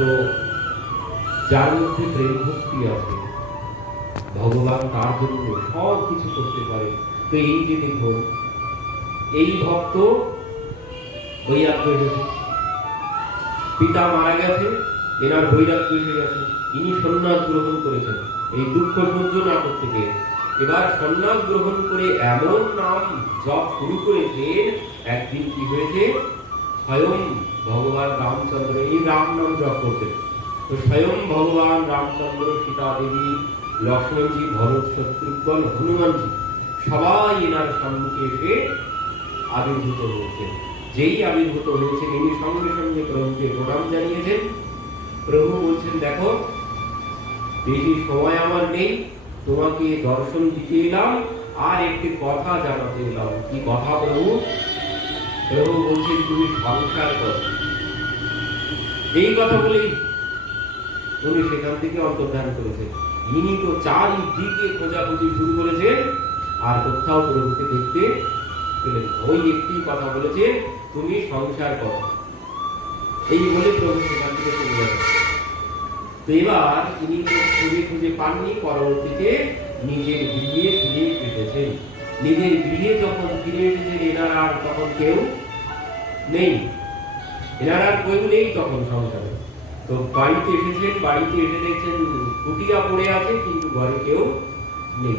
তো যার মধ্যে প্রেম ভক্তি আছে, ভগবান তার জন্য সব কিছু করতে পারে। তো এই যে দেখুন, এই ভক্ত বৈরাগ্য এসেছে, পিতা মারা গেছে, এনার বৈরাগ্য এসে গেছে, ইনি সন্ন্যাস গ্রহণ করেছেন এই দুঃখ সহ্য না করতে গিয়ে। এবার সন্ন্যাস গ্রহণ করে এমন নাম জপ শুরু করেছেন, একদিন কি হয়েছে, স্বয়ং ভগবান রামচন্দ্র এই রাম নাম জপ করতেন। তো স্বয়ং ভগবান রামচন্দ্র, সীতা দেবী, লক্ষ্মণজি, ভরত, শত্রুঘ্ন, হনুমানজি সবাই এনার সম্মুখে এসে আবির্ভূত হয়েছেন। যেই আবির্ভূত হয়েছেন, ইনি সঙ্গে সঙ্গে প্রভুকে প্রণাম জানিয়েছেন। প্রভু বলছেন, দেখো বেশি সময় আমার নেই, তোমাকে দর্শন দিতে এলাম, আর একটি কথা জানাতে এলাম। কি কথা প্রভু? প্রভু বলছেন, তুমি সংসার করো। এই কথা বলেই উনি সেখান থেকে অন্তর্ধান করেছেন। ইনি তো চারিদিকে খোঁজাখুঁজি শুরু করেছেন, আর কোথাও প্রভুকে দেখতে পেলেন। ওই একটি কথা বলেছে, তুমি সংসার করো, এই বলে প্রভু সেখান থেকে চলে যাবে। তো এবার তিনি খুঁজে খুঁজে পাননি, পরবর্তীতে নিজের গৃহে ফিরে এসেছেন। নিজের গৃহে যখন ফিরে এসেছেন, এনার আর তখন কেউ নেই, এনার আর কেউ নেই তখন সংসারে। তো বাড়িতে এসেছেন, বাড়িতে এসে দেখছেন কুটিয়া পড়ে আছে, কিন্তু ঘরে কেউ নেই।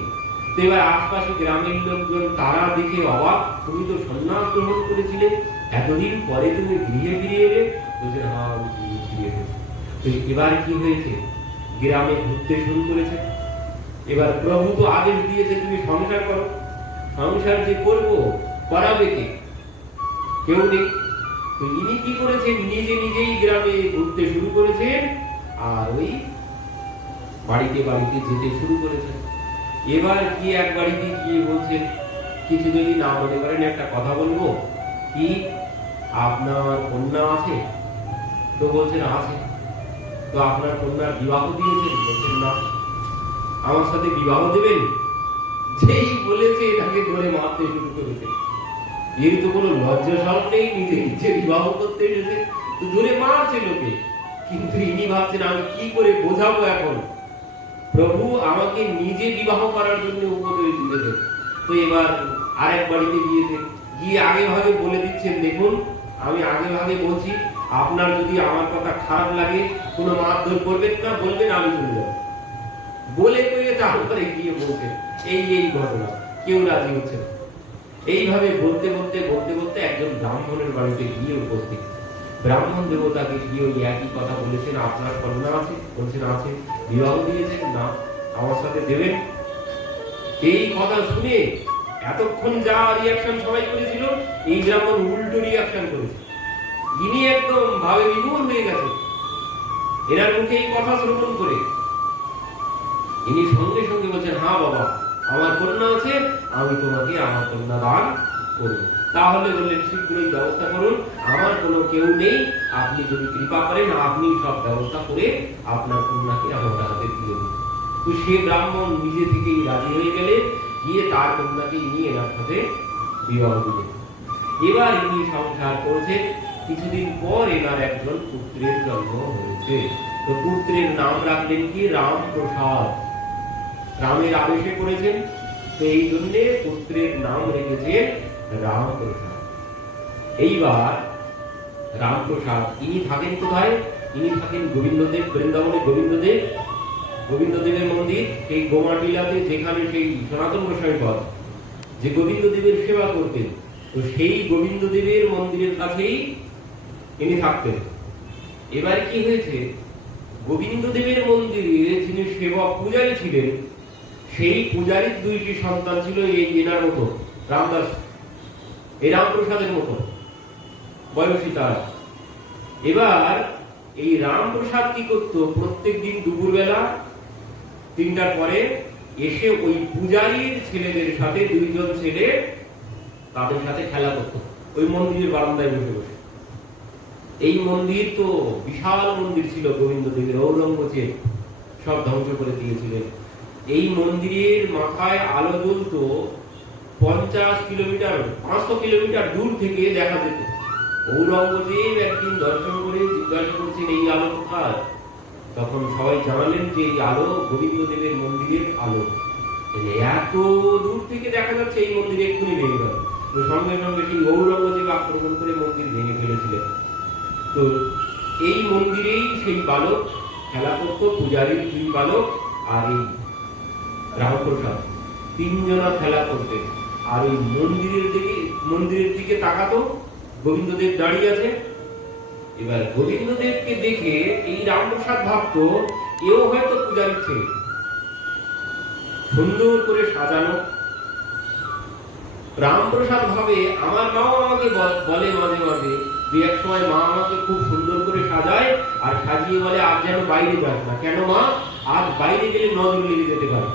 তো এবার আশপাশে গ্রামের লোকজন তারা দেখে অবাক, তুমি তো সন্ন্যাস গ্রহণ করেছিলে, এতদিন পরে তুমি গৃহে ফিরে এলে? বলছে, হ্যাঁ আমি গৃহে ফিরে এসেছি। তো এবার কি হয়েছে, গ্রামে ঘুরতে শুরু করেছে। এবার প্রভু তো আদেশ দিয়েছে তুমি সংসার করো, সংসার যে করবো করাবে কে? কেউ নেই। তো ইনি কি করেছেন, নিজে নিজেই গ্রামে ঘুরতে শুরু করেছেন, আর ওই বাড়িতে বাড়িতে যেতে শুরু করেছেন। এবার কি এক বাড়িতে গিয়ে বলছেন, কিছু যদি না মনে করেন একটা কথা বলবো, কি আপনার কন্যা আছে? তো বলছেন আছে। তো আপনার কন্যার বিবাহ দিয়েছেন? বলছেন না। আমার সাথে বিবাহ দেবেন? যেই বলেছে এটাকে ধরে মারতে শুরু করেছে। এর তো কোনো লজ্জা সরম নেই, নিজে নিজে বিবাহ করতে এসেছে, তো ধরে মারছে লোকে। কিন্তু ইনি ভাবছেন, আমি কি করে বোঝাবো এখন, প্রভু আমাকে নিজে বিবাহ করার জন্য উপদেশ দিয়েছেন। তো এবার আরেক বাড়িতে গিয়েছেন, গিয়ে আগে ভাগে বলে দিচ্ছেন, দেখুন আমি আগে ভাগে বলছি, আপনার যদি আমার কথা খারাপ লাগে কোনো মারধর করবেন না, বলবেন আমি চলে যাব। বলে কয়ে তারপরে গিয়ে বলছেন এই এই ঘটনা, কেউ রাজি হচ্ছে না। এইভাবে বলতে বলতে বলতে বলতে একজন ব্রাহ্মণের বাড়িতে গিয়ে উপস্থিত। ব্রাহ্মণ দেবতাকে গিয়ে ওই একই কথা বলেছেন, আপনার কন্যা আছে? বলছেন আছে। বিবাহ দিয়েছেন? না। আমার সাথে দেবেন? এই কথা শুনে এতক্ষণ যা রিয়াকশন সবাই করেছিল, এই ব্রাহ্মণ উল্টো রিয়াকশন করেছে। ইনি একদম ভাবে বিমূঢ় হয়ে গেছে এনার মুখে এই কথা শ্রবণ করে। ইনি সঙ্গে সঙ্গে বলছেন, হ্যাঁ বাবা আমার কন্যা আছে, আমি তোমাকে আমার কন্যা দান করব। তাহলে বললেন, শীঘ্রই ব্যবস্থা করুন, আমার কোনো কেউ নেই, আপনি যদি কৃপা করেন আপনি সব ব্যবস্থা করে আপনার কন্যাকে আমার হাতে দিয়ে দিন। তো সে ব্রাহ্মণ নিজে থেকেই রাজি হয়ে গেলে, গিয়ে তার কন্যাকে নিয়ে এনার সাথে বিবাহ দিলেন। এবার ইনি সংসার করেছেন। কিছুদিন পর এনার একজন পুত্রের জন্ম হয়েছে। তো পুত্রের নাম রাখলেন কি? রামপ্রসাদ। রামের আবেশে করেছেন, তো এই জন্য পুত্রের নাম রেখেছেন রামপ্রসাদ। এইবার রামপ্রসাদ ইনি থাকেন কোথায়? ইনি থাকেন গোবিন্দদেব, বৃন্দাবনে গোবিন্দদেব, গোবিন্দদেবের মন্দির সেই গোমাটিলাতে, যেখানে সেই সনাতন গোস্বামী পদ যে গোবিন্দদেবের সেবা করতেন, তো সেই গোবিন্দদেবের মন্দিরের কাছেই ইনি থাকতেন। এবার কি হয়েছে, গোবিন্দদেবের মন্দিরে যিনি সেবা পূজারী ছিলেন, সেই পূজারীর দুইটি সন্তান ছিল এই এনার মতো, রামদাস, এই রামপ্রসাদের মতো বয়সী তারা। এবার এই রামপ্রসাদ কি করতো, প্রত্যেক দিন দুপুরবেলা 3টার পরে এসে ওই পূজারীর ছেলেদের সাথে, দুইজন ছেলে তাদের সাথে খেলা করতো ওই মন্দিরের বারান্দায় বসে বসে। এই মন্দির তো বিশাল মন্দির ছিল গোবিন্দদেবের, ঔরঙ্গজেব সব ধ্বংস করে দিয়েছিলেন। এই মন্দিরের মাথায় আলো জ্বলতো 50 কিলোমিটার 500 কিলোমিটার দূর থেকে দেখা যেত। ঔরঙ্গজেব একদিন দর্শন করে জিজ্ঞাসা করছেন এই আলো কোথায়? তখন সবাই জানালেন যে এই আলো গোবিন্দদেবের মন্দিরের আলো। এত দূর থেকে দেখা যাচ্ছে এই মন্দির এক্ষুনি ভেঙে গেল। তো সঙ্গে সঙ্গে সেই ঔরঙ্গজেব আক্রমণ করে মন্দির ভেঙে ফেলেছিলেন। তো এই মন্দিরেই সেই বালক খেলা করতো, পূজারীর দুই বালক আর এই রামপ্রসাদ, তিনজনা খেলা করতে। আর ওই মন্দিরের দিকে তাকাতো, গোবিন্দদেব দাঁড়িয়ে আছে। এবার গোবিন্দদেবকে দেখে এই রামপ্রসাদ ভাবতো এও হয়তো পূজারীর ছেলে, সুন্দর করে সাজানো। রামপ্রসাদ ভাবে আমার মাও আমাকে বলে মাঝে মাঝে যে এক সময় মা আমাকে খুব সুন্দর করে সাজায় আর সাজিয়ে বলে আজ যেন বাইরে যাস না। কেন মা? আজ বাইরে গেলে নজর লেগে যেতে পারে।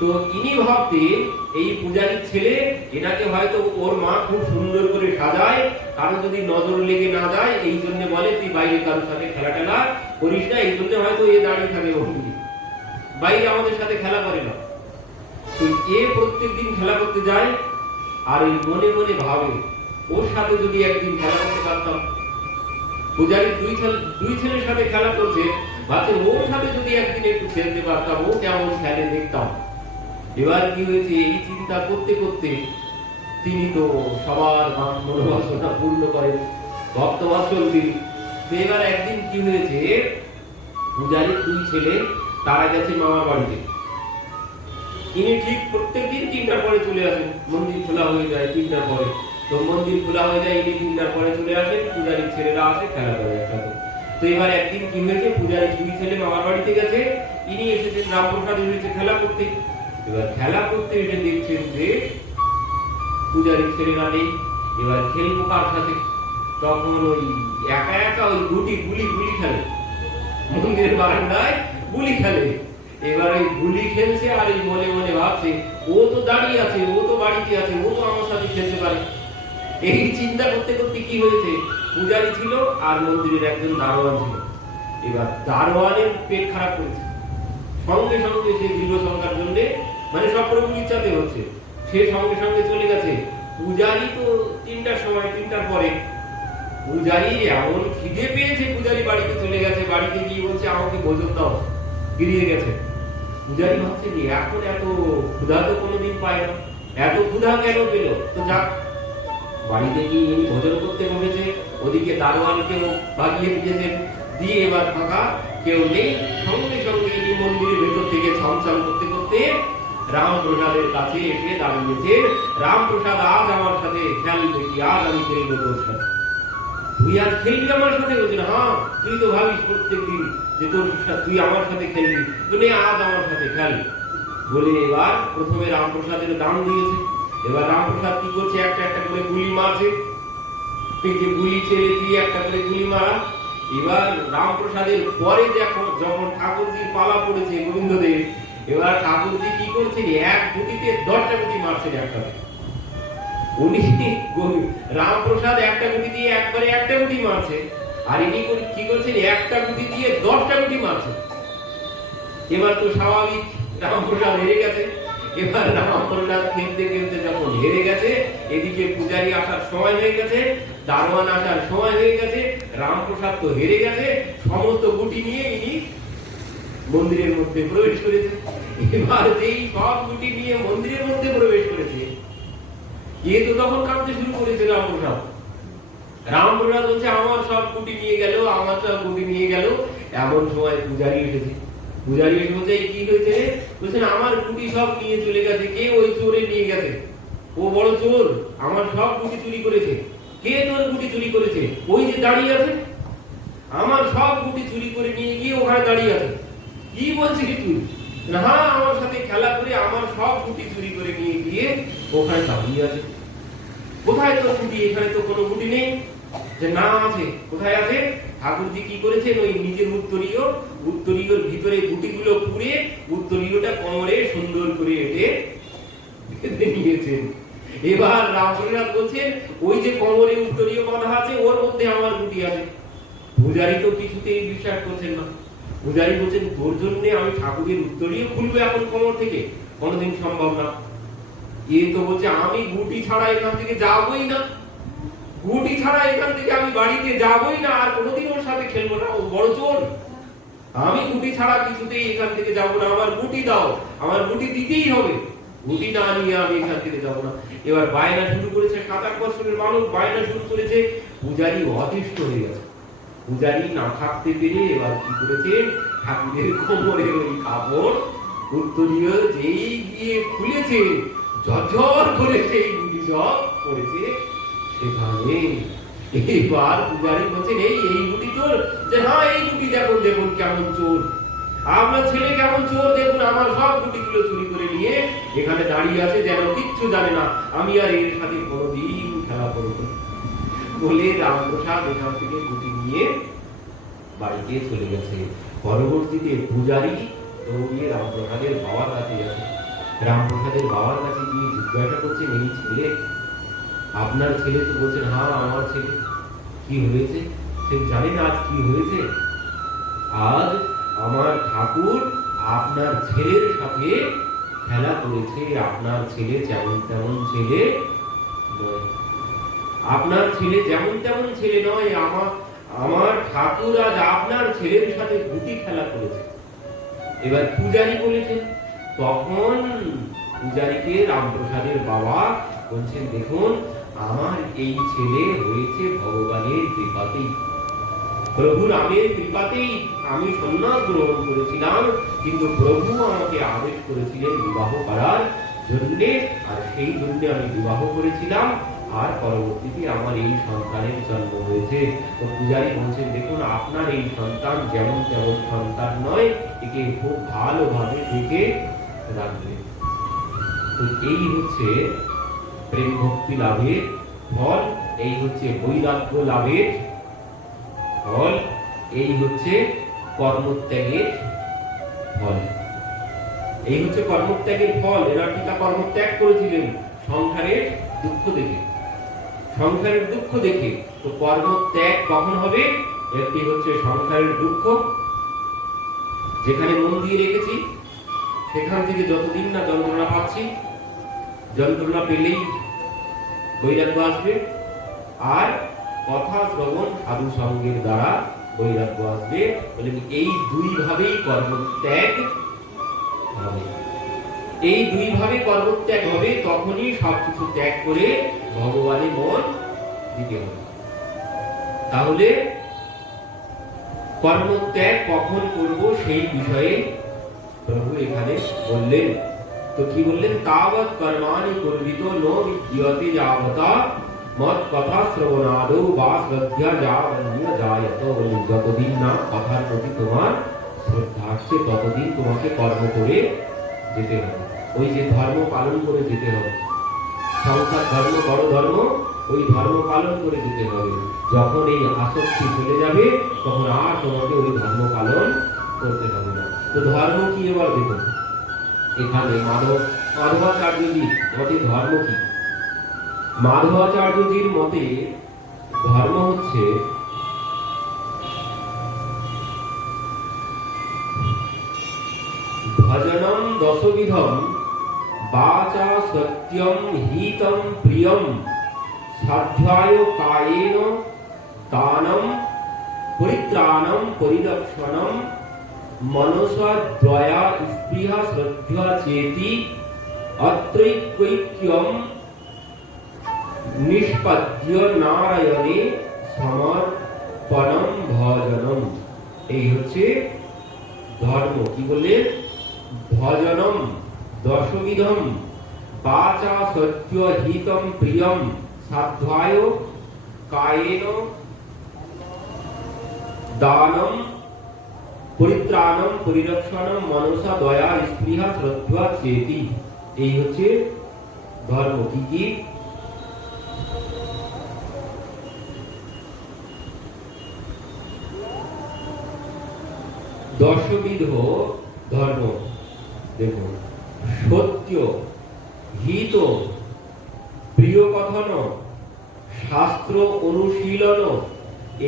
তো ইনি ভাবতেন এই পূজারীর ছেলে, এনাকে হয়তো ওর মা খুব সুন্দর করে সাজায়, কারো যদি নজর লেগে না যায় এই জন্য বলে তুই বাইরে কারোর সাথে খেলা টেলা করিস না, এই জন্য হয়তো এ দাঁড়িয়ে থাকে ওখানে, বাইরে আমাদের সাথে খেলা করে না। তো এ প্রত্যেকদিন খেলা করতে যায় আর এই মনে মনে ভাবে ওর সাথে যদি একদিন খেলা করতে পারতাম। পূজারী দুই ছেলের সাথে খেলা করছে, ভাবছে ওর সাথে যদি একদিন একটু খেলতে পারতাম, ও কেমন খেলে দেখতাম। এবার কি হয়েছে, এই চিন্তা করতে করতে তিনি তো সবার মনোবাসনা পূর্ণ করেন, ভক্তবাৎসল তিনি। এবার একদিন কি হয়েছে, পূজারীর দুই ছেলে তারা গেছে মামার বাড়িতে। ইনি ঠিক প্রত্যেকদিন 3টার পরে চলে আসেন, মন্দির খোলা হয়ে যায় 3টার পরে। তো মন্দির খোলা হয়ে যায়, ইনি 3টার পরে চলে আসেন, পূজারীর ছেলেরা আসে খেলা করে একসাথে। তো এবার একদিন কি হয়েছে, পূজারীর দুই ছেলে মামার বাড়িতে গেছে, ইনি এসেছেন রামপ্রসাদ এসেছে খেলা করতে। এবার খেলা করতে এসে দেখছেন যে পূজারীর ছেলেরা নেই। এবার খেলবো কার সাথে? তখন ওই একা একা ওই গুলি খেলে, মন্দিরের বারান্দায় গুলি খেলে। এবার ওই গুলি খেলছে আর এই মনে মনে ভাবছে ও তো দাঁড়িয়ে আছে, ও তো বাড়িতে আছে, ও তো আমার সাথে খেলতে পারে। এই চিন্তা করতে করতে কি হয়েছে, পূজারী ছিল আর মন্দিরের একজন দারোয়ান ছিল। এবার দারোয়ানের পেট খারাপ করেছে, সঙ্গে সঙ্গে সে দৃঢ় সংখ্যার জন্য, মানে সব প্রভুর ইচ্ছাতে হচ্ছে, সে সঙ্গে সঙ্গে চলে গেছে। পূজারী তো 3টার সময়, 3টার পরে পূজারী এমন খিদে পেয়েছে, পূজারী বাড়িতে চলে গেছে। বাড়িতে গিয়ে বলছে আমাকে ভোজন দাও, বেরিয়ে গেছে। পূজারী ভাবছে যে এখন এত ক্ষুধা তো কোনোদিন পায় না, এত ক্ষুধা কেন পেল? তো যাক, বাড়িতে গিয়ে ভোজন করতে বসেছে। ওদিকে দারোয়ানকেও ভাগিয়ে দিয়েছেন, দিয়ে এবার ফাঁকা, কেউ নেই। সঙ্গে সঙ্গে ইনি মন্দিরের ভেতর থেকে ছমছম করতে করতে রামপ্রসাদের কাছে এসে দাঁড়িয়েছেন। রামপ্রসাদ, আজ আমার সাথে খেলবে কি? আজ আমি খেলবো তোর সাথে। তুই আজ খেলবি আমার সাথে? বলছেন হ্যাঁ, তুই তো ভাবিস প্রত্যেকদিন যে তুই আমার সাথে খেলবি, তুই আজ আমার সাথে খেল বলে এবার প্রথমে রামপ্রসাদের দাম দিয়েছে। এবার রামপ্রসাদ কি করছে, একটা একটা করে গুলি মারছে। যে গুলি ছেড়ে দিয়ে একটা করে গুলি মারা। এবার রামপ্রসাদের পরে যখন ঠাকুরজির পালা পড়েছে গোবিন্দদেব, এবার ঠাকুরজি কি করছেন, এক গুটিতে 10টা গুটি মারছেন একসাথে। উনি রামপ্রসাদ একটা গুটি দিয়ে একবারে একটা গুটি মারছে, আর ইনি কি করছেন, একটা গুটি দিয়ে 10টা গুটি মারছে। এবার তো স্বাভাবিক রামপ্রসাদ হেরে গেছে। এবার রামপ্রসাদ খেলতে খেলতে যখন হেরে গেছে, এদিকে পূজারী আসার সময় হয়ে গেছে, দারোয়ান আসার সময় হয়ে গেছে, রামপ্রসাদ তো হেরে গেছে। সমস্ত গুটি নিয়ে ইনি মন্দিরের মধ্যে প্রবেশ করেছে। এবার যেই সব গুটি নিয়ে মন্দিরের মধ্যে প্রবেশ করেছে, এ তো তখন কাঁদতে শুরু করেছে রামপ্রসাদ। রামপ্রসাদ বলছে আমার সব গুটি নিয়ে গেল, আমার সব গুটি নিয়ে গেল। এমন সময় পূজারী এসেছে। পূজারী এসে বলছে কি হয়েছে? বলছেন আমার গুটি সব নিয়ে চলে গেছে। কে? ওই চোরে নিয়ে গেছে। ও বড় চোর, আমার সব গুটি চুরি করেছে। কে তোর গুটি চুরি করেছে? ওই যে দাঁড়িয়ে আছে, আমার সব গুটি চুরি করে নিয়ে গিয়ে ওখানে দাঁড়িয়ে আছে। কি বলছিস তুই? না, আমার সাথে খেলা করে আমার সব গুটি চুরি করে নিয়ে গিয়ে ওখানে দাঁড়িয়ে আছে। কোথায় তোর গুটি? এখানে তো কোনো গুটি নেই। যে না আছে। কোথায় আছে? ঠাকুরজি কি করেছেন, ওই নিজের উত্তরীয়র ভিতরে গুটিগুলো পুড়ে উত্তরীয়টা কোমরে সুন্দর করে এঁটে নিয়েছেন। এবার রামপ্রসাদ বলছেন ওই যে কোমরে উত্তরীয় বাঁধা আছে, ওর মধ্যে আমার গুটি আছে। পূজারী তো কিছুতেই বিশ্বাস করছেন না। পূজারী বলছেন তোর জন্য আমি ঠাকুরের উত্তরীয় খুলবো এখন কোমর থেকে? কোনোদিন সম্ভব না। এ তো বলছে আমি গুটি ছাড়া এখান থেকে যাবই না। গুটি ছাড়া এখান থেকে আমি বাড়িতে যাবই না, আর কোনোদিন ওর সাথে খেলবো না, ও বড় চোর। আমি গুটি ছাড়া কিছুতেই এখান থেকে যাবো না, আমার গুটি দাও, আমার গুটি দিতেই হবে, গুটি না নিয়ে আমি এখান থেকে যাবো না। এবার বায়না শুরু করেছে, 7-8 বছরের মানুষ বায়না শুরু করেছে। পূজারী অতিষ্ঠ হয়ে গেছে। পূজারী না থাকতে পেরে এবার কি করেছে, ঠাকুরের কোমরে ওই কাপড় উত্তরীয় যেই গিয়ে খুলেছে, ঝরঝর করে সেই গুটি সব পড়েছে সেখানে। এবার পূজারী বলছেন, এই গুটি তোর? যে হ্যাঁ, এই গুটি দেখুন, দেখুন কেমন চোর, আপনার ছেলে কেমন চোর, দেখুন আমার সব গুটিগুলো চুরি করে নিয়ে এখানে দাঁড়িয়ে আছে, যেন কিচ্ছু জানে না আমি আর এর সাথে কোনোদিন খেলা করবো বলে রামপ্রসাদ এখান থেকে গুটি নিয়ে বাড়িতে চলে গেছে। পরবর্তীতে পূজারী দৌড়িয়ে রামপ্রসাদের বাবার কাছে গেছে। রামপ্রসাদের বাবার কাছে গিয়ে জিজ্ঞাসা করছেন, এই ছেলে আপনার ছেলে? তো বলছেন, হ্যাঁ আমার ছেলে। কি হয়েছে? সে জানে না আজ কি হয়েছে। আজ আমার ঠাকুর আপনার ছেলের সাথে খেলা করেছে। আপনার ছেলে যেমন তেমন ছেলে নয়, আপনার ছেলে যেমন তেমন ছেলে নয়, আমার ঠাকুর আজ আপনার ছেলের সাথে গুটি খেলা করেছে। এবার পূজারী বলেছেন, তখন পূজারীকে রামপ্রসাদের বাবা বলছেন, দেখুন আমার এই ছেলে হয়েছে ভগবানের কৃপাতেই, প্রভু রামের কৃপাতেই আমি সন্ন্যাস গ্রহণ করেছিলাম, কিন্তু প্রভু আমাকে আদেশ করেছিলেন বিবাহ করার জন্য, আর সেই জন্য আমি বিবাহ করেছিলাম, আর পরবর্তীতে আমার এই সন্তানের জন্ম হয়েছে। তো পূজারী বলছেন, দেখুন আপনার এই সন্তান যেমন তেমন সন্তান নয়, একে খুব ভালোভাবে দেখে রাখবেন। তো এই হচ্ছে প্রেম ভক্তি লাভের ফল, এই হচ্ছে বৈরাগ্য লাভের ফল, এই হচ্ছে কর্মত্যাগের ফল। এই হচ্ছে কর্মত্যাগের ফল। এরা পিতা কর্মত্যাগ করেছিলেন সংসারের দুঃখ দেখে, সংসারের দুঃখ দেখে। তো কর্মত্যাগ কখন হবে? একটি হচ্ছে সংসারের দুঃখ, যেখানে মন দিয়ে রেখেছি সেখান থেকে যতদিন না যন্ত্রণা পাচ্ছি, যন্ত্রণা পেলেই বৈরাগ্য আসবে। আর কথা শ্রবণ সাধু সঙ্গের দ্বারা বৈরাগ্য আসবে। বলে এই দুই ভাবেই কর্মত্যাগ হবে, এই দুই ভাবে কর্মত্যাগ হবে। তখনই সবকিছু ত্যাগ করে ভগবানের মন দিতে হবে। তাহলে কর্মত্যাগ কখন করব সেই বিষয়ে প্রভু এখানে বললেন। তো কি বললেন? তাবৎ কর্মাণি কুর্বিত নো বিদ্যতে যাবতা মত কথা শ্রবণাদৌ বা শ্রদ্ধা যাবন্য জায়ত। যতদিন না কথার প্রতি তোমার শ্রদ্ধা আসছে ততদিন তোমাকে কর্ম করে যেতে হবে। ওই যে ধর্ম পালন করে যেতে হবে, সংসার ধর্ম বড় ধর্ম, ওই ধর্ম পালন করে যেতে হবে। যখন এই আসক্তি চলে যাবে তখন আর তোমাকে ওই ধর্ম পালন করতে হবে না। তো ধর্ম কি এবার দেখুন এখানে মাধবাচার্যজির মতে ধর্ম কি? মাধবাচার্যজির মতে ধর্ম হচ্ছে ভজনম দশবিধম বাচা সত্যম হিতম প্রিয়ম সাধ্যায় কায়েন দানম পরিত্রাণম পরিদর্শনম মনসা দয়া স্পৃহা শ্রদ্ধা চেতি অত্রৈক্যম নিষ্পদ্য নারায়ণে সমর্পণম ভজনম। এই হচ্ছে ধর্ম। কি বলে? ভজনম দশবিধম বাচা সত্য হিতম প্রিয়ম সাধ্যায় কায়েন দানম পরিত্রাণম পরিরক্ষণম মনসা দয়া স্পৃহা শ্রদ্ধা চেতি। এই হচ্ছে ধর্ম। কি কি? দশবিধ ধর্ম। দেখুন, সত্য, হিত, প্রিয় কথন, শাস্ত্র অনুশীলন,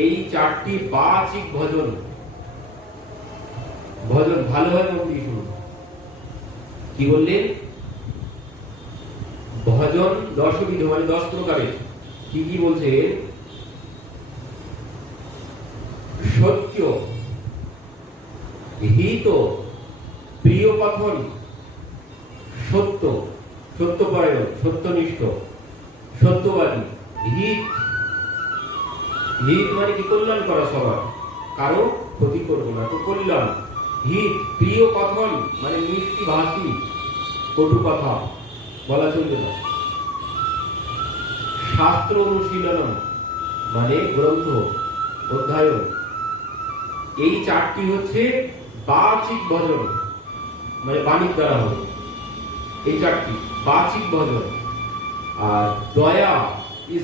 এই চারটি বাচিক ভজন। ভজন ভালোভাবে মন দিয়ে শুনুন। কি বললেন? ভজন দশবিধ মানে 10 প্রকারের। কি কি বলছে? সত্য, হিত, প্রিয় কথন, সত্য, সত্যপরায়ণ, সত্যনিষ্ঠ, সত্যবাদী, হিত, হিত মানে কি কল্যাণ করা সবার, কারো ক্ষতি করবো না, তো কল্যাণ। হিত, প্রিয় কথন মানে মিষ্টি ভাষী, কটু কথা বলা চলবে না। শাস্ত্র অনুশীলন মানে গ্রন্থ অধ্যয়ন। এই চারটি হচ্ছে বাচিক ভজন, মানে বাণীর দ্বারা হবে এই চারটি বাচিক ভজন। আর দয়া,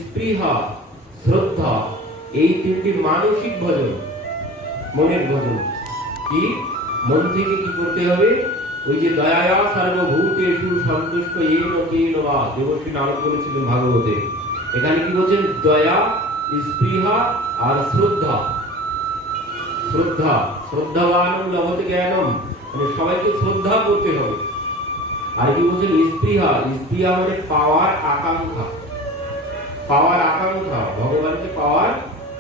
স্পৃহা, শ্রদ্ধা এই তিনটি মানসিক ভজন, মনের ভজন। কি মন থেকে কি করতে হবে? ওই যে দয়ায়া সর্বভূতেষু সন্তুষ্ট येन केन वा, দেবশ্রী নারদ বলেছিলেন ভাগবতে। এখানে কি বলছেন? দয়া, স্পৃহা আর শ্রদ্ধা। শ্রদ্ধা, শ্রদ্ধাবান লভতে জ্ঞানম, মানে সবাইকে শ্রদ্ধা করতে হবে। আর কি বলছেন? স্পৃহা, স্পৃহা মানে পাওয়ার আকাঙ্ক্ষা, পাওয়ার আকাঙ্ক্ষা, ভগবানকে পাওয়ার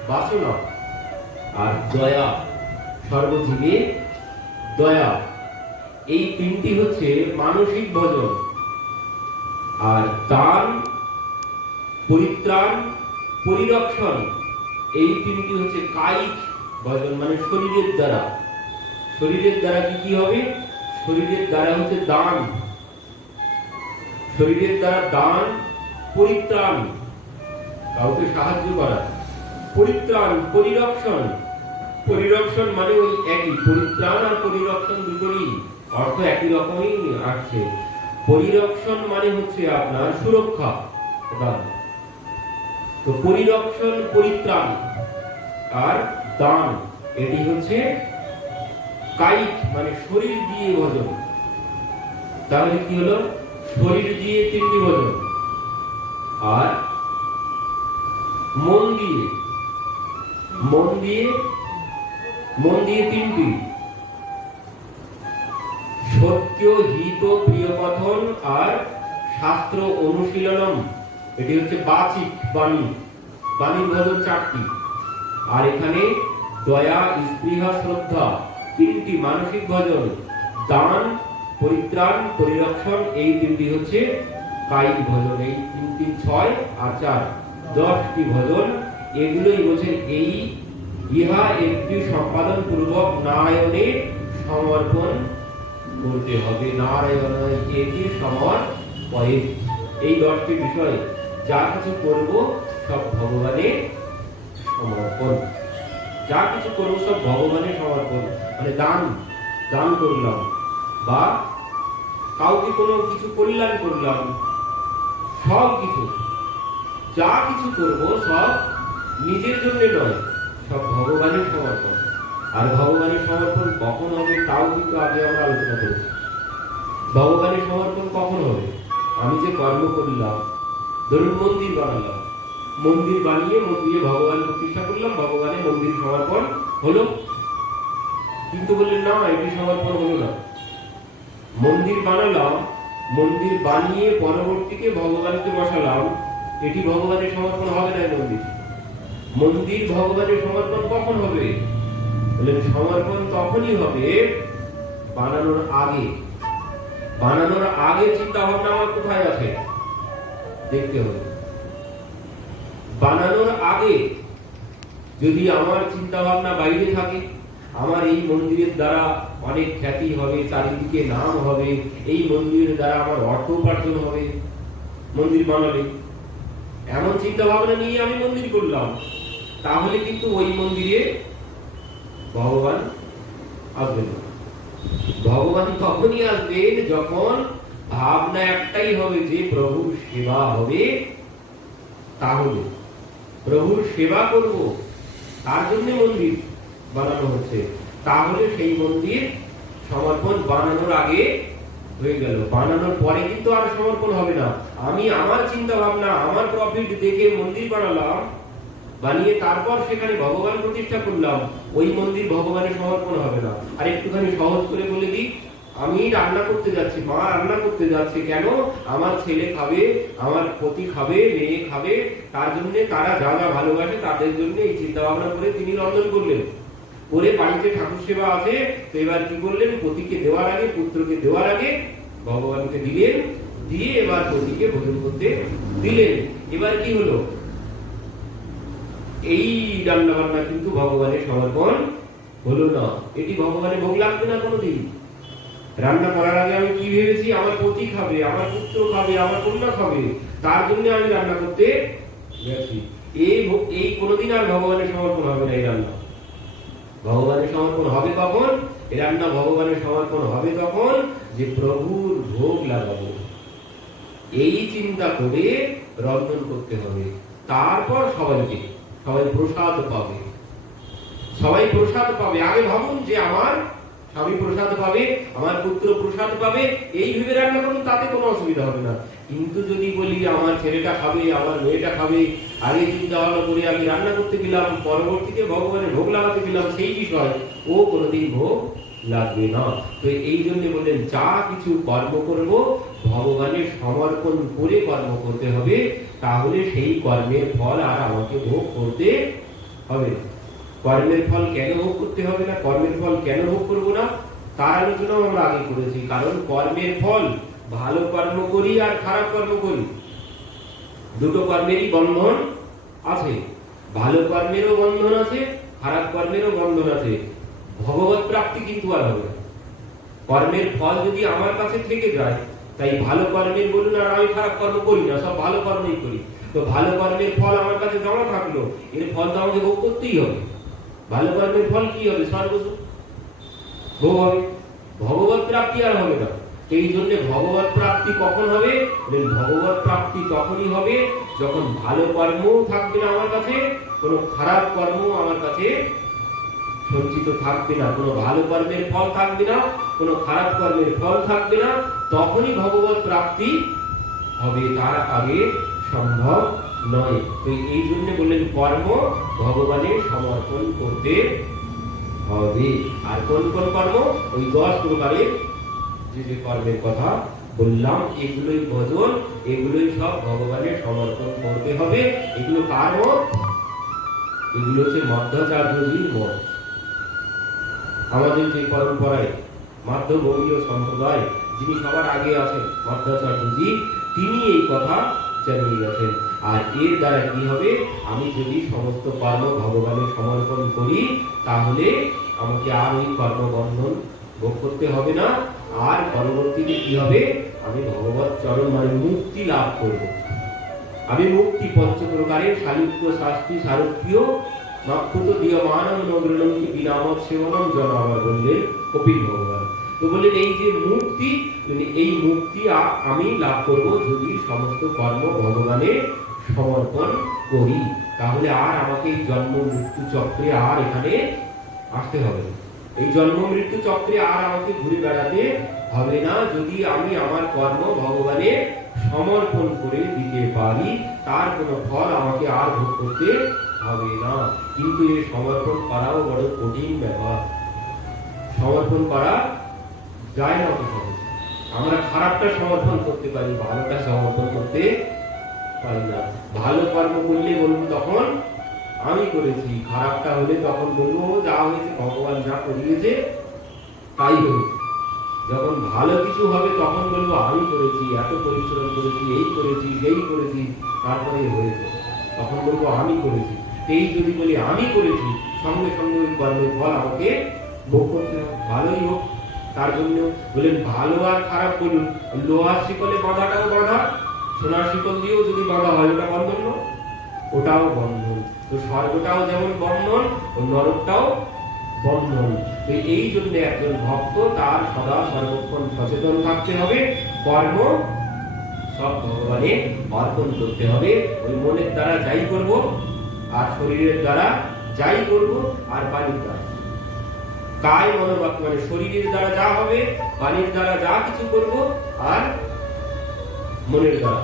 বাসনা। আর দয়া, সর্বজীবে দয়া, এই তিনটি হচ্ছে মানসিক ভজন। আর দান, পরিত্রাণ, পরিরক্ষণ এই তিনটি হচ্ছে কায়িক ভজন, মানে শরীরের দ্বারা। শরীরের দ্বারা কি কি হবে? শরীরের দ্বারা হচ্ছে দান, শরীরের দ্বারা দান, পরিত্রাণ কাউকে সাহায্য করা, পরিত্রাণ, পরিরক্ষণ। পরিরক্ষণ মানে ওই একই, পরিত্রাণ আর পরিরক্ষণ দুটোরই অর্থ একই রকমই আসছে। পরিরক্ষণ মানে হচ্ছে আপনার সুরক্ষা, তো পরিরক্ষণ, পরিত্রাণ আর দান এটি হচ্ছে কায়িক মানে শরীর দিয়ে ভজন। তাহলে কি হলো? শরীর দিয়ে তিনটি ভজন, আর মন দিয়ে, মন দিয়ে, মন দিয়ে তিনটি, সত্য, হিত, প্রিয় কথন আর শাস্ত্র অনুশীলনম, এটি হচ্ছে বাচিক বাণী, বাণীর ভজন চারটি। আর এখানে দয়া, স্পৃহা, শ্রদ্ধা তিনটি মানসিক ভজন। দান, পরিত্রাণ, পরিরক্ষণ এই তিনটি হচ্ছে কায়িক ভজন। এই 3 3 6 আর 4 10টি ভজন। এগুলোই বলছেন এই ইহা একটি সম্পাদন পূর্বক নারায়ণে সমর্পণ করতে হবে। নারায়ণে এটি সমর্পণ, এই 10টি বিষয় যা কিছু করব সব ভগবানের সমর্পণ, যা কিছু করব সব ভগবানের সমর্পণ। মানে দান, দান করলাম বা কাউকে কোনো কিছু কল্যাণ করলাম, সব কিছু যা কিছু করব সব নিজের জন্য নয়, সব ভগবানের সমর্পণ। আর ভগবানের সমর্পণ কখন হবে তাও কিন্তু আগে আমরা আলোচনা করেছি। ভগবানের সমর্পণ কখন হবে? আমি যে কর্ম করলাম, ধরুন মন্দির বানালাম, মন্দির বানিয়ে মন্দিরে ভগবান প্রতিষ্ঠা করলাম, ভগবানের মন্দির সমর্পণ হলো। কিন্তু বললেন না, এটি সমর্পণ হলো না। মন্দির বানালাম, মন্দির বানিয়ে পরবর্তীতে ভগবানকে বসালাম, এটি ভগবানের সমর্পণ হবে না। মন্দির, মন্দির ভগবানের সমর্পণ কখন হবে? বললেন সমর্পণ তখনই হবে বানানোর আগে। বানানোর আগে চিন্তা ভাবনা আমার কোথায় আছে দেখতে হবে। বানানোর আগে যদি আমার চিন্তা ভাবনা বাইরে থাকে, আমার এই মন্দিরের দ্বারা অনেক খ্যাতি হবে, চারিদিকে নাম হবে, এই মন্দিরের দ্বারা আমার অর্থ উপার্জন হবে, মন্দির বানালে এমন চিন্তা ভাবনা নিয়ে আমি মন্দির করলাম, তাহলে কিন্তু ওই মন্দিরে ভগবান আসবেন না। ভগবান তখনই আসবেন যখন ভাবনা একটাই হবে যে প্রভুর সেবা হবে। তাহলে প্রভুর সেবা করব, তার জন্য মন্দির বানানো হচ্ছে। তাহলে সেই মন্দির সমর্পণ বানানোর আগে হয়ে গেল। বানানোর পরে কিন্তু আর সমর্পণ হবে না। আমি আমার চিন্তা ভাবনা, আমার প্রফিট দেখে মন্দির বানালাম, বানিয়ে তারপর সেখানে ভগবান প্রতিষ্ঠা করলাম, ওই মন্দির ভগবানের সমর্পণ হবে না। আর একটুখানি সহজ করে বলে দিই, আমি রান্না করতে যাচ্ছি, মা রান্না করতে যাচ্ছে, কেন? আমার ছেলে খাবে, আমার পতি খাবে, মেয়ে খাবে, তার জন্য তারা যা যা ভালোবাসে তাদের জন্য এই চিন্তা ভাবনা করে তিনি রন্ধন করলেন। করে বাড়িতে ঠাকুর সেবা আছে, তো এবার কি করলেন, পতিকে দেওয়ার আগে, পুত্রকে দেওয়ার আগে ভগবানকে দিলেন, দিয়ে এবার পতিকে ভোজন করতে দিলেন। এবার কি হলো, এই রান্না বান্না কিন্তু ভগবানের সমর্পণ হলো না। এটি ভগবানের ভোগ লাগবে না কোনোদিন। রান্না করার আগে আমি কি ভেবেছি, আমার পতি খাবে, আমার পুত্র খাবে, আমার কন্যা খাবে, তার জন্য আমি রান্না করতে গেছি। এই কোনোদিন আর ভগবানের সমর্পণ হবে না। এই রান্না ভগবানের সমর্পণ হবে কখন? এই রান্না ভগবানের সমর্পণ হবে তখন যে প্রভুর ভোগ লাগাবো, এই চিন্তা করে রন্ধন করতে হবে। তারপর সবাই প্রসাদ পাবে, সবাই প্রসাদ পাবে। আগে ভাবুন যে আমার স্বামী প্রসাদ পাবে, আমার পুত্র প্রসাদ পাবে, এই ভেবে রান্না করুন, তাতে কোনো অসুবিধা হবে না। কিন্তু যদি বলি আমার ছেলেটা খাবে, আমার মেয়েটা খাবে, আগে চিন্তা ভাবনা করে আমি রান্না করতে গেলাম, পরবর্তীতে ভগবানের ভোগ লাগাতে গেলাম, সেই বিষয় ও কোনোদিন ভোগ লাগবে না। তো এই জন্য বললেন যা কিছু কর্ম করব ভগবানের সমর্পণ করে কর্ম করতে হবে, তাহলে সেই কর্মের ফল আর আমাকে ভোগ করতে হবে না। কর্মের ফল কেন ভোগ করতে হবে না, কর্মের ফল কেন ভোগ করবো না, তার আলোচনাও আমরা আগে করেছি। কারণ কর্মের ফল, ভালো কর্ম করি আর খারাপ কর্ম করি, দুটো কর্মেরই বন্ধন আছে। ভালো কর্মেরও বন্ধন আছে, খারাপ কর্মেরও বন্ধন আছে। ভগবত প্রাপ্তি কিন্তু আর হবে না। কর্মের ফল যদি আমার কাছে থেকে যায়, তাই ভালো কর্মের বলুন আর আমি খারাপ কর্ম করি না, সব ভালো কর্মই করি, তো ভালো কর্মের ফল আমার কাছে জমা থাকলো, এর ফল তো আমাকে ভোগ করতেই হবে। ভালো কর্মের ফল কি হবে? স্বর্গসুখ ভোগ হবে, ভগবত প্রাপ্তি আর হবে না। এই জন্য ভগবত প্রাপ্তি কখন হবে? ভগবত প্রাপ্তি তখনই হবে যখন ভালো কর্মও থাকবে না আমার কাছে, কোনো খারাপ কর্ম আমার কাছে সঞ্চিত থাকবে না, কোনো ভালো কর্মের ফল থাকবে না, কোনো খারাপ কর্মের ফল থাকবে না, তখনই ভগবত প্রাপ্তি হবে, তার আগে সম্ভব নয়। তো এই জন্য বললেন কর্ম ভগবানের সমর্পণ করতে হবে। আর কোন কোন কর্ম? ওই 10 প্রকারের যে কর্মের কথা বললাম, এগুলোই ভজন, এগুলোই সব ভগবানের সমর্পণ করতে হবে। এগুলো কার মত? এগুলো হচ্ছে মধ্যাচার্যজির মত। আমাদের যে পরম্পরায় মাধ্যবঙ্গীয় সম্প্রদায়, যিনি সবার আগে আছেন মধ্যাচার্যজি, তিনি এই কথা জানিয়ে গেছেন। আর এর দ্বারা কি হবে? আমি যদি সমস্ত কর্ম ভগবানের সমর্পণ করি, তাহলে আমাকে আর ওই কর্মবন্ধন ভোগ করতে হবে না। আর পরবর্তীতে কি হবে? আমি ভগবত চরণ মানে মুক্তি লাভ করব। আমি মুক্তি পঞ্চপ্রকারের শালুক্য শাস্তি সারুক্য নক্ষত দিয়মানম নগ্রণমকি বিনামত সেবনম জন, আবার বললেন কপিল ভগবান। তো বললেন এই যে মুক্তি, এই মুক্তি আমি লাভ করব যদি সমস্ত কর্ম ভগবানে সমর্পণ করি, তাহলে আর আমাকে এই জন্ম মৃত্যু চক্রে আর এখানে আসতে হবে না। এই জন্ম মৃত্যু চক্রে আর আমাকে ঘুরে বেড়াতে হবে না। যদি আমি আমার কর্ম ভগবানে সমর্পণ করে দিতে পারি, তার কোনো ফল আমাকে আর ভোগ করতে হবে না। কিন্তু এই সমর্পণ করাও বড় কঠিন ব্যাপার। সমর্পণ করা যায় না অত সহজ। আমরা খারাপটা সমর্পণ করতে পারি, ভালোটা সমর্পণ করতে পারি না। ভালো কর্ম করলে বলবো তখন আমি করেছি, খারাপটা হলে তখন বলবো যা হয়েছে ভগবান যা করিয়েছে তাই হয়েছে। যখন ভালো কিছু হবে তখন বলবো আমি করেছি, এত পরিশ্রম করেছি, এই করেছি, সেই করেছি, তারপরে হয়েছে, তখন বলবো আমি করেছি। এই যদি বলি আমি করেছি, সঙ্গে সঙ্গে ওই কর্মের ফল আমাকে ভোগ করতে হবে, ভালোই হোক। তার জন্য বলেন ভালো আর খারাপ বলুন, লোহার শিকলে বাঁধাটাও বাঁধা, সোনার শিকল দিয়েও যদি বাঁধা হয় ওটা বন্ধন না, ওটাও বন্ধন। তো স্বর্গটাও যেমন বন্ধন, ও নরকটাও বন্ধন। এই জন্য একজন ভক্ত তার সদা সর্বক্ষণ সচেতন থাকতে হবে, কর্ম সব ভগবানে অর্পণ করতে হবে। ওই মনের দ্বারা যাই করব, আর শরীরের দ্বারা যাই করব, আর বাণীর দ্বারা কায় মনোবাক্য মানে শরীরের দ্বারা যা হবে, বাণীর দ্বারা যা কিছু করব, আর মনের দ্বারা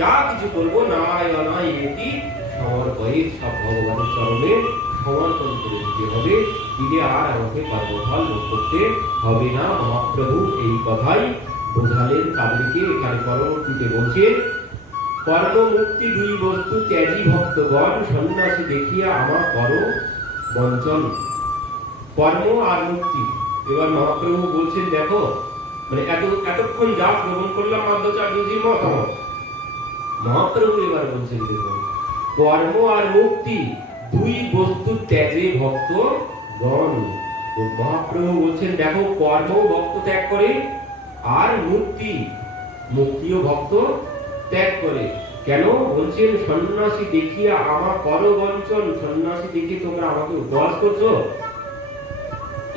যা কিছু করব, নায় অনায় এটি সমর্পণে সব ভগবানের চরণে সমর্পণ করে দিতে হবে। দিলে আর আমাকে কর্মফল ভোগ করতে হবে না। মহাপ্রভু এই কথাই বোঝালেন তাদেরকে। এখানে পরবর্তীতে বলছে কর্ম মুক্তি দুই বস্তু ত্যাজি ভক্তগণ, সন্ন্যাসী দেখিয়া আমার করো বঞ্চন। কর্ম আর মুক্তি। এবার মহাপ্রভু বলছেন দেখো, মানে এতক্ষণ যা শ্রবণ করলাম মাধ্যাচার্যজির মতামত, মহাপ্রভু এবার বলছেন দেখো, কর্ম আর মুক্তি দুই বস্তু ত্যাগে ভক্ত গণ। মহাপ্রভু বলছেন দেখো, কর্ম ভক্ত ত্যাগ করে আর মুক্তিও ভক্ত ত্যাগ করে। কেন বলছেন, সন্ন্যাসী দেখিয়া আমা কর বঞ্চন, সন্ন্যাসী দেখে তোমরা আমাকে উপহাস করছো।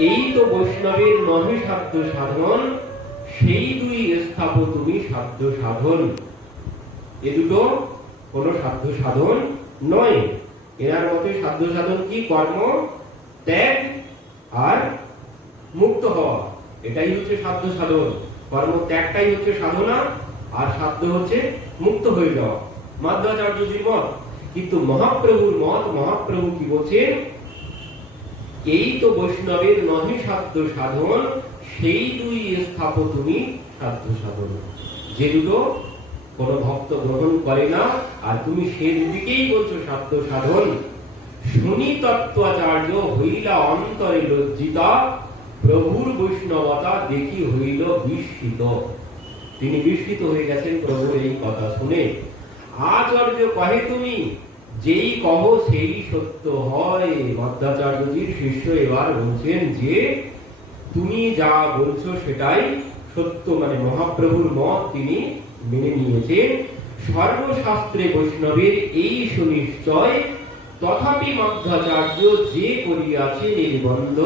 এই তো বৈষ্ণবের নহে সাধ্য সাধন, সেই দুই স্থাপ তুমি সাধ্য সাধন। এ দুটো কোন সাধ্য সাধন নয়। এনার মতে সাধ্য সাধন কি? কর্ম ত্যাগ আর মুক্ত হওয়া, এটাই হচ্ছে সাধ্য সাধন। কর্ম ত্যাগটাই হচ্ছে সাধনা, আর সাধ্য হচ্ছে মুক্ত হয়ে যাওয়া, মাধ্যাচার্যজির মত। কিন্তু মহাপ্রভুর মত, মহাপ্রভু কি বলছেন, এই তো বৈষ্ণবের নহে সাধ্য সাধন, সেই দুই স্থাপ তুমি সাধ্য সাধন। যে দুটো কোন ভক্ত গ্রহণ করে না, আর তুমি সে দুটিকেই বলছো সাধ্য সাধন। শুনি তত্ত্বাচার্য হইলা অন্তরে লজ্জিতা, প্রভুর বৈষ্ণবতা দেখি হইল বিস্মিত। তিনি বিস্মিত হয়ে গেছেন প্রভুর এই কথা শুনে। আচার্য কহে তুমি যেই কহ সেই সত্য হয়। মধ্যাচার্যজির শিষ্য এবার বলছেন যে তুমি যা বলছো সেটাই সত্য, মানে মহাপ্রভুর মত তিনি মেনে নিয়েছেন। সর্বশাস্ত্রে বৈষ্ণবের এই সুনিশ্চয়, তথাপি মধ্যাচার্য যে করিয়াছে নির্বন্ধ,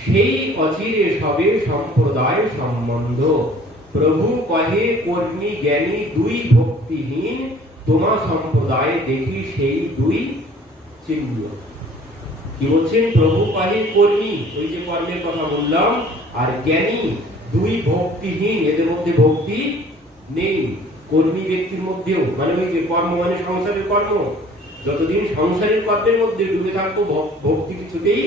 সেই অচিরে সবে সম্প্রদায় সম্বন্ধ। প্রভু কহে কর্মী জ্ঞানী দুই ভক্তিহীন, তোমা সম্প্রদায় দেখি সেই দুই চিহ্ন। কি বলছেন? প্রভু কহে কর্মী, ওই যে কর্মের কথা বললাম, আর জ্ঞানী দুই ভক্তিহীন, এদের মধ্যে ভক্তি নেই। কর্মী ব্যক্তির মধ্যেও, মানে ওই যে কর্ম মানে সংসারের কর্ম, যতদিন সংসারের কর্মের মধ্যে ডুবে থাকবো ভক্তি কিছুতেই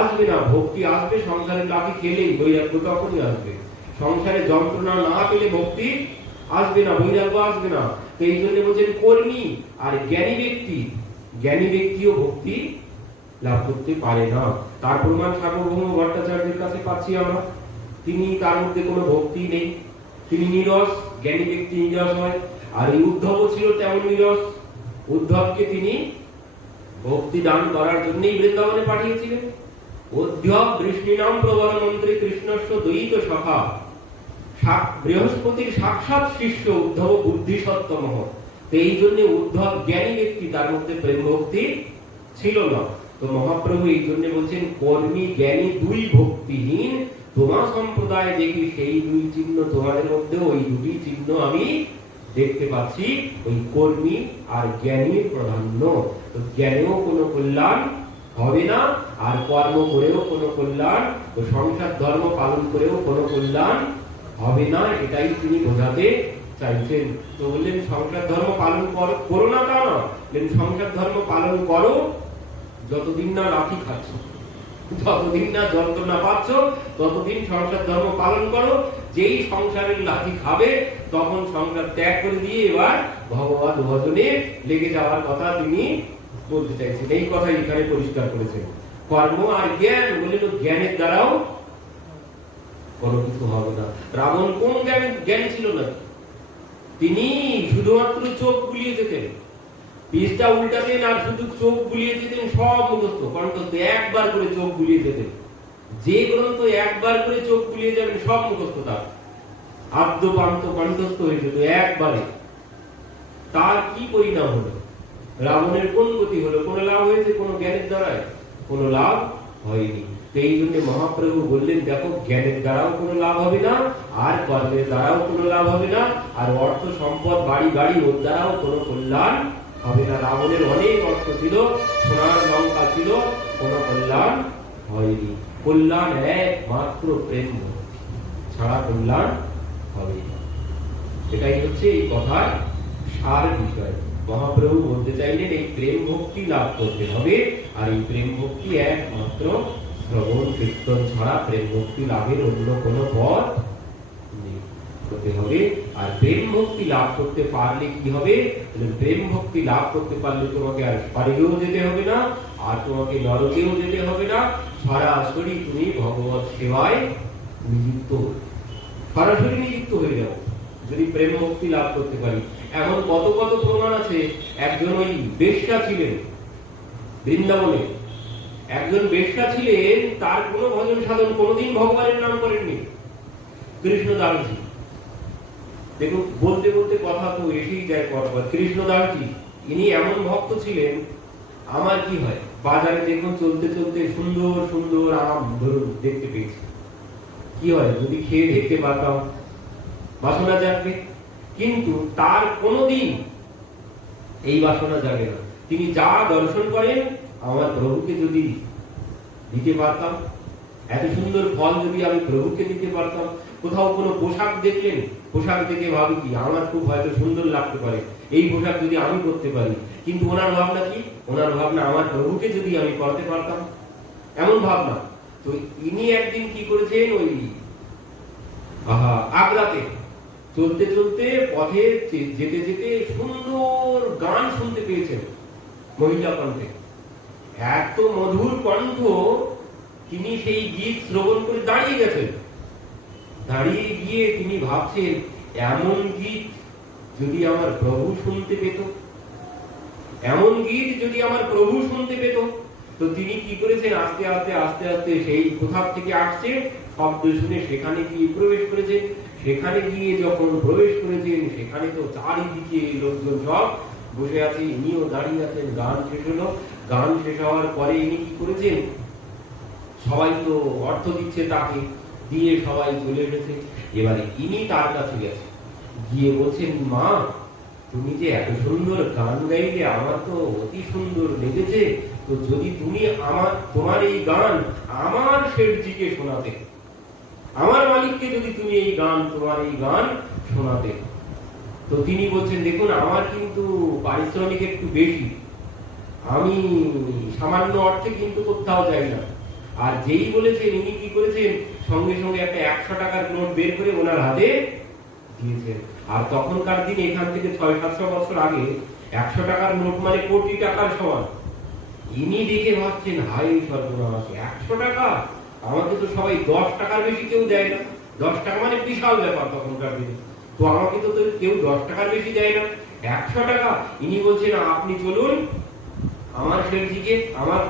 আসবে না। ভক্তি আসবে সংসারের লাঠি খেলেই, বৈরাগ্য তখনই আসবে। সংসারে যন্ত্রণা না পেলে ভক্তি আসবে না, বৈরাগ্য আসবে না। তো এই জন্য বলছেন কর্মী আর জ্ঞানী ব্যক্তিও ভক্তি লাভ করতে পারে না। তার প্রমাণ সার্বভৌম ভট্টাচার্যের কাছে পাচ্ছি আমরা। তিনি, তার মধ্যে কোনো ভক্তি নেই, তিনি নীরস। জ্ঞানী ব্যক্তি নীরস হয়। আর এই উদ্ধব ছিল তেমন নীরস। উদ্ধবকে তিনি ভক্তি দান করার জন্যই বৃন্দাবনে পাঠিয়েছিলেন। উদ্ধব বৃষ্ণিনাম প্রবর মন্ত্রী কৃষ্ণস্য দ্বৈত সখা, বৃহস্পতির সাক্ষাৎ শিষ্য উদ্ধব বুদ্ধি সত্তমহ। তো এই জন্য উদ্ধব জ্ঞানী ব্যক্তি, তার মধ্যে প্রেম ভক্তি ছিল না। তো মহাপ্রভু এই জন্য বলছেন কর্মী জ্ঞানী দুই ভক্তিহীন, তোমার সম্প্রদায় দেখি সেই দুই চিহ্ন। তোমাদের মধ্যে ওই দুটি চিহ্ন আমি দেখতে পাচ্ছি, ওই কর্মী আর জ্ঞানীর প্রাধান্য। তো জ্ঞানেও কোনো কল্যাণ হবে না, আর কর্ম করেও কোনো কল্যাণ, তো সংসার ধর্ম পালন করেও কোনো কল্যাণ হবে না, এটাই তিনি বোঝাতে চাইছেন। তো বললেন সংসার ধর্ম পালন করো না, তা না, সংসার ধর্ম পালন করো যতদিন না লাঠি খাচ্ছ, যতদিন না যন্ত্রণা পাচ্ছ, ততদিন সংসার ধর্ম পালন করো। যেই সংসারের লাঠি খাবে, তখন সংসার ত্যাগ করে দিয়ে এবার ভগবত ভজনে লেগে যাওয়ার কথা তিনি বলতে চাইছেন। এই কথা এখানে পরিষ্কার করেছেন। কর্ম আর জ্ঞান, বললেন জ্ঞানের দ্বারাও কোনো কিছু হবে না। রাবণ কোন জ্ঞান ছিল না? তিনি শুধুমাত্র চোখ বুলিয়ে যেতেন, পৃষ্ঠা উল্টাতেন আর শুধু চোখ বুলিয়ে যেতেন, সব মুখস্থ কণ্ঠস্থ, একবার করে চোখ বুলিয়ে যেতেন। যে গ্রন্থ একবার করে চোখ বুলিয়ে যাবেন সব মুখস্থ, তার আদ্যপান্ত কণ্ঠস্থ হয়ে যেত একবারে। তার কি পরিণাম হলো? রাবণের কোন গতি হলো? কোন লাভ হয়েছে কোন জ্ঞানের দ্বারায়? কোন লাভ হয়নি। এই জন্য মহাপ্রভু বললেন দেখো, জ্ঞানের দ্বারাও কোনো লাভ হবে না, আর কর্মের দ্বারাও কোনো লাভ হবে না, আর অর্থ সম্পদ বাড়ি গাড়ি ওর দ্বারাও কোনো কল্যাণ হবে না। রাবণের অনেক অর্থ ছিল, সোনার লঙ্কা ছিল, কোনো কল্যাণ হয়নি। কল্যাণ একমাত্র প্রেম ছাড়া কল্যাণ হবে না। এটাই হচ্ছে এই কথার সার বিষয়। মহাপ্রভু বলতে চাইলেন এই প্রেম ভক্তি লাভ করতে হবে, আর এই প্রেম ভক্তি একমাত্র শ্রবণ কীর্তন ছাড়া প্রেম ভক্তি লাভের অন্য কোনো পথ নেই, করতে হবে। আর প্রেম ভক্তি লাভ করতে পারলে কি হবে? প্রেম ভক্তি লাভ করতে পারলে তোমাকে আর স্বর্গেও যেতে হবে না, আর তোমাকে নরকেও যেতে হবে না, সরাসরি তুমি ভগবত সেবায় নিযুক্ত, সরাসরি নিযুক্ত হয়ে যাও যদি প্রেম মুক্তি লাভ করতে পারি। এখন কত কত প্রমাণ আছে। একজন ওই বেশ্যা ছিলেন বৃন্দাবনে, একজন বেশ্যা ছিলেন, তার কোনো ভজন সাধন কোনোদিন ভগবানের নাম করেননি, কৃষ্ণদাসজি। দেখুন বলতে বলতে কথা তো এসেই যায় পরপর। কৃষ্ণদাসজি ইনি এমন ভক্ত ছিলেন, আমার কি হয় বাজারে দেখুন চলতে চলতে সুন্দর সুন্দর আম ধরুন দেখতে পেয়েছি, কি হয় যদি খেয়ে দেখতে পারতাম, বাসনা জাগবে। কিন্তু তার কোনোদিন এই বাসনা জাগে না। তিনি যা দর্শন করেন, আমার প্রভুকে যদি দিতে পারতাম, এত সুন্দর ফল যদি আমি প্রভুকে দিতে পারতাম। কোথাও কোনো পোশাক দেখলেন, পোশাক দেখে ভাবি কি আমার খুব হয়তো সুন্দর লাগতে পারে, এই পোশাক যদি আমি করতে পারি। কিন্তু ওনার ভাবনা কি? ওনার ভাবনা আমার প্রভুকে যদি আমি করতে পারতাম, এমন ভাবনা। তো ইনি একদিন কি করেছেন, ওই আগ্রাতে চলতে চলতে পথে যেতে যেতে সুন্দর গান শুনতে পেয়েছেন মহিলা কণ্ঠে, এত মধুর কণ্ঠ। তিনি সেই গীত শ্রবণ করে দাঁড়িয়ে গেছেন। দাঁড়িয়ে গিয়ে তিনি ভাবছেন, এমন গীত যদি আমার প্রভু শুনতে পেত, এমন গীত যদি আমার প্রভু শুনতে পেত। তো তিনি কি করেছেন, আস্তে আস্তে আস্তে আস্তে সেই কোথা থেকে আসছে শব্দ শুনে সেখানে গিয়ে প্রবেশ করেছেন। সেখানে গিয়ে যখন প্রবেশ করেছেন, সেখানে তো চারিদিকে লোকজন সব বসে আছে, ইনিও দাঁড়িয়ে আছেন। গান শেষ হলো, গান শেষ হওয়ার পরে ইনি কি করেছেন, সবাই তো অর্থ দিচ্ছে তাকে, দিয়ে সবাই চলে এসেছে। এবারে ইনি তার কাছে গেছে, গিয়ে বলছেন, মা তুমি যে এত সুন্দর গান গাইলে, আমার তো অতি সুন্দর লেগেছে। তো যদি তুমি তোমার এই গান আমার শেঠজিকে শোনাতে, আমার মালিককে যদি তুমি এই গান, তোমার এই গান শোনাতে। তো তিনি বলছেন, দেখুন আমার কিন্তু পারিশ্রমিক একটু বেশি, আমি সামান্য অর্থে কিন্তু কোথাও যাই না। আর যেই বলেছেন, ইনি কি করেছেন, সঙ্গে সঙ্গে একটা 100 টাকার নোট বের করে ওনার হাতে দিয়েছেন। আর তখনকার দিনে এখান থেকে 600-700 বছর আগে 100 টাকার নোট মানে কোটি টাকার সমান। ইনি দেখে ভাবছেন, হাই সর্বনাশ, 100 টাকা, আমাকে তো সবাই 10 টাকার বেশি কেউ দেয় না। 10 টাকা মানে বিশাল ব্যাপার তখনকার দিনে। তো আমাকে তো কেউ 10 টাকার বেশি দেয় না, 100 টাকা। ইনি বলছেন, আপনি চলুন আমার শেঠজিকে, আমার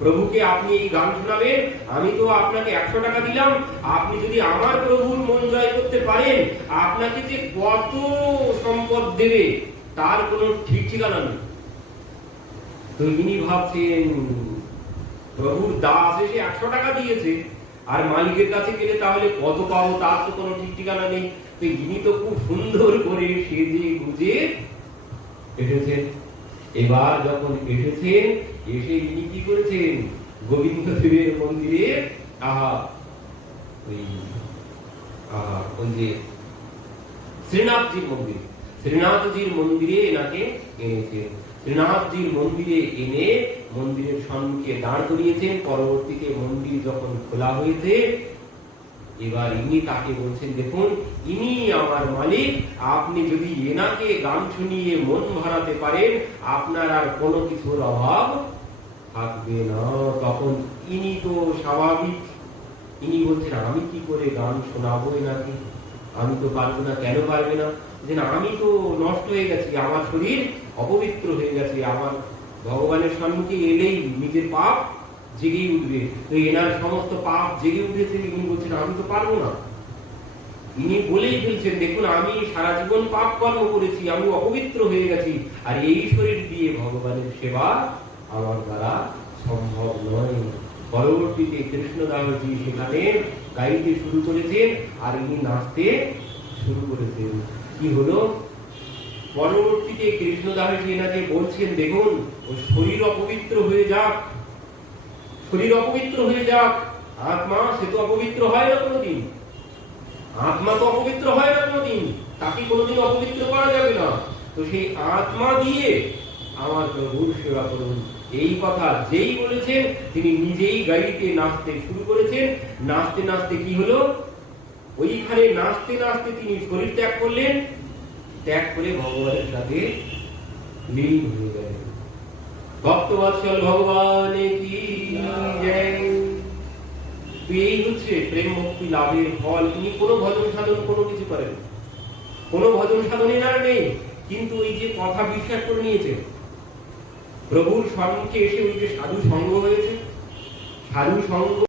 প্রভুকে আপনি এই গান শোনাবেন। আমি তো আপনাকে 100 টাকা দিলাম, আপনি যদি আমার প্রভুর মন জয় করতে পারেন, আপনাকে যে কত সম্পদ দেবে তার কোনো ঠিক ঠিকানা নেই। তো ইনি ভাবছেন, প্রভুর দাস এসে 100 টাকা দিয়েছে, আর মালিকের কাছে গেলে তাহলে কত পাবো তার তো কোনো ঠিক ঠিকানা নেই। তো ইনি তো খুব সুন্দর করে সেজে গুজে এসেছেন। এবার যখন এসেছেন, এসে ইনি কি করেছেন, গোবিন্দ দেবের মন্দিরে ওই যে শ্রীনাথজির মন্দির, শ্রীনাথজির মন্দিরে এনাকে এনেছেন। শ্রীনাথজির মন্দিরে এনে মন্দিরের সম্মুখে দাঁড় করিয়েছেন। পরবর্তীতে মন্দির যখন খোলা হয়েছে, এবার ইনি তাকে বলছেন, দেখুন ইনি আমার মালিক, আপনি যদি এনাকে গান শুনিয়ে মন ভরাতে পারেন, আপনার আর কোনো কিছুর অভাব থাকবে না। তখন ইনি তো স্বাভাবিক, ইনি বলছেন, আমি কি করে গান শোনাবো এনাকে, আমি তো পারবো না। কেন পারবে না? যে না, আমি তো নষ্ট হয়ে গেছি, আমার শরীর অপবিত্র হয়ে গেছে, আমার ভগবানের সম্মুখে এলেই নিজের পাপ জেগে উঠবে। তো এনার সমস্ত পাপ জেগে উঠেছে, ইনি বলছেন আমি তো পারবো না। ইনি বলেই ফেলছেন, দেখুন আমি সারা জীবন পাপ কর্ম করেছি, আমি অপবিত্র হয়ে গেছি, আর এই শরীর দিয়ে ভগবানের সেবা আমার দ্বারা সম্ভব নয়। পরবর্তীতে কৃষ্ণদাসজি সেখানে গাইতে শুরু করেছেন, আর ইনি নাচতে শুরু করেছেন। কি হলো, পরবর্তীতে কৃষ্ণদাসজি এনাকে বলছেন, দেখুন ও শরীর অপবিত্র হয়ে যাক, শরীর অপবিত্র হয়ে যাক, আত্মা সে তো অপবিত্র হয় না কোনোদিন, আত্মা তো অপবিত্র হয় না কোনোদিন, তাকে কোনোদিন অপবিত্র করা যাবে না। তো সেই আত্মা দিয়ে আমার প্রভুর সেবা করুন। এই কথা যেই বলেছেন, তিনি নিজেই গাইতে নাচতে শুরু করেছেন। নাচতে নাচতে কি হলো, ওইখানে নাচতে নাচতে তিনি শরীর ত্যাগ করলেন, ত্যাগ করে ভগবানের সাথে লীন হয়ে গেলেন। ভক্তবৎসল ভগবান কি জয়। তো এই হচ্ছে প্রেম ভক্তি লাভের ফল। তিনি কোনো ভজন সাধন কোনো কিছু করেন না। কোনো ভজন সাধনে না নেই, কিন্তু ওই যে কথা বিশ্বাস করে নিয়েছে, প্রভুর সম্মুখে এসে ওই যে সাধু সঙ্গ হয়েছে, সাধু সঙ্গ